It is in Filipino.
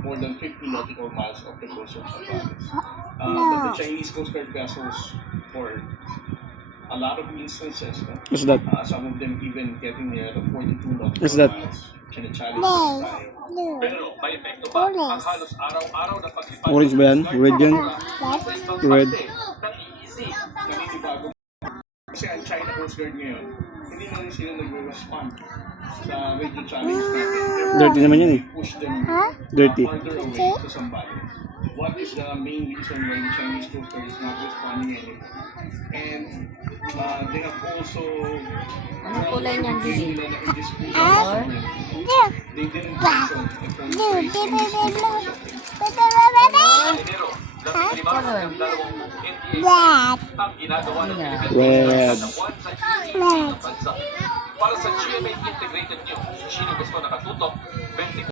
more than 50 nautical miles off the coast of Zambales. But the Chinese Coast Guard vessels, for a lot of instances, What's that? some of them even getting near the 42 nautical What's that? miles, challenge tayo. Pero may epekto ba ang halos araw-araw na paglipad Orange ba yan? Red yan? Red. Naninibago. Kasi ang China Coast Guard ngayon, hindi na rin sila nag-respond sa radio challenge natin. Dirty naman yan eh. Push them Dirty. further away to Zambales. What is the main reason why the Chinese Coast Guard is not responding anymore? And they have also Anong kulay niyan, Didi? they didn't mention if there was Enero, 15 ng 20 ang ginagawa ng Pilipinas sa buwan sa ng bansa. Para sa GMA Integrated News, Shino Gaston nakatutok, 24